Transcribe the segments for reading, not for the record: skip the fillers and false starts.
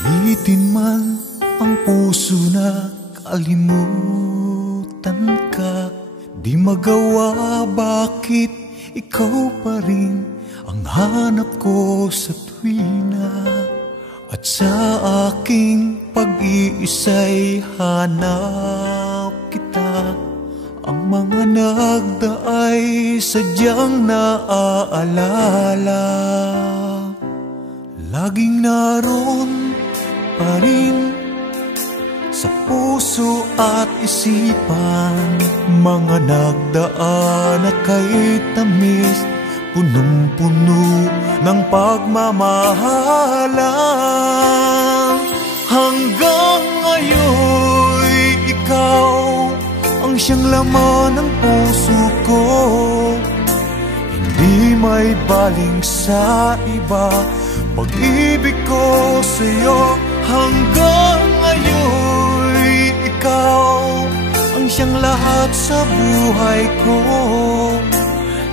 Pilitin man ang puso na kalimutan ka, di magawa, bakit ikaw pa rin ang hanap ko sa tuwina. At sa aking pag-iisa'y hanap kita. Ang mga nagdaay sadyang naaalala, laging naroon pa rin sa puso at isipan. Mga nagdaan na kay tamis, punong-puno ng pagmamahalan. Hanggang ngayon'y ikaw ang siyang laman ng puso ko. Hindi may baling sa iba, pag-ibig ko sa'yo. Hanggang ngayon'y ikaw ang siyang lahat sa buhay ko.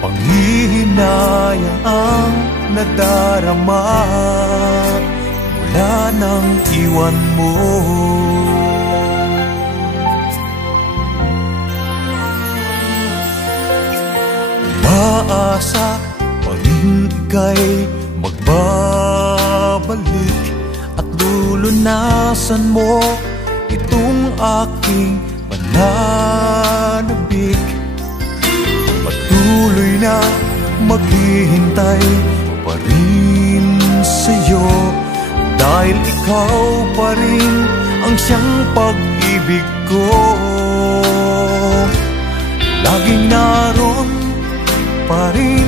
Panghihinayang ang nadarama mula nang iwan mo. Umaasa pa rin ika'y magbabalik at lulunasan mo itong aking pananabik. Patuloy na maghihintay pa rin sa'yo, dahil ikaw pa rin ang siyang pag-ibig ko. Laging naroon pa rin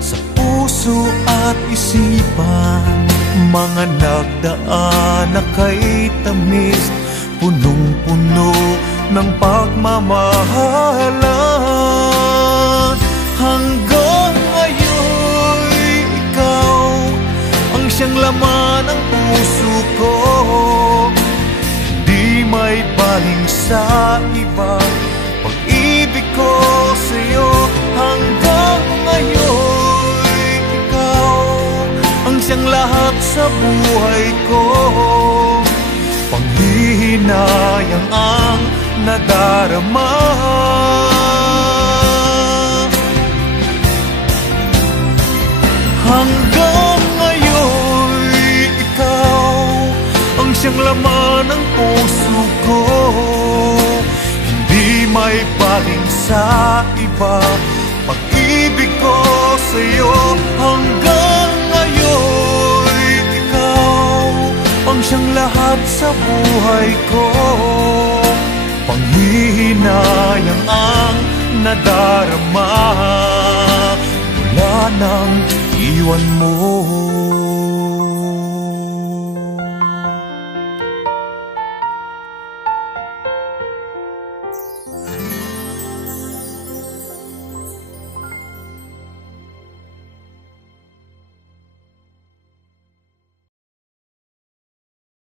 sa puso at isipan. Mga nagdaan na kay tamis, punong-puno ng pagmamahalan. Hanggang ngayon'y ikaw ang siyang laman ng puso ko. Di may baling sa iba, pag-ibig ko sa'yo. Hanggang ngayon'y ikaw ang siyang lahat sa buhay ko. Panghihinayang ang nadarama. Hanggang ngayon'y ikaw ang siyang laman ng puso ko. Hindi may baling sa iba, pag-ibig ko sa'yo. Hanggang ngayon'y ikaw ang siyang lahat sa buhay ko. Panghihinayang ang nadarama mula nang iwan mo.